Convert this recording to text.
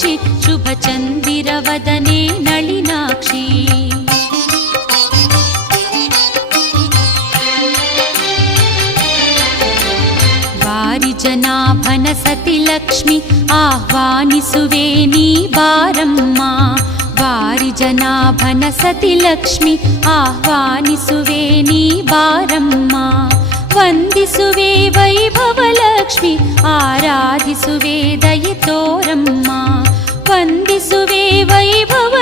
ಸಾಕ್ಷಿ ಶುಭ ಚಂದಿರವದನೆ ನಳಿನಾಕ್ಷಿ ವಾರಿಜನಾಭನ ಸತಿ ಲಕ್ಷ್ಮಿ ಆಹ್ವಾನಿಸುವೆ ನೀ ಬಾರಮ್ಮ ವಾರಿಜನಾಭನ ಸತಿ ಲಕ್ಷ್ಮಿ ಆಹ್ವಾನಿಸುವೆ ನೀ ಬಾರಮ್ಮ ವಂದಿಸುವೆ ವೈಭವ ಲಕ್ಷ್ಮಿ ಆರಾಧಿಸುವೆ ದಯೆ ತೋರಮ್ಮ ವಂದಿಸುವೆ ವೈಭವ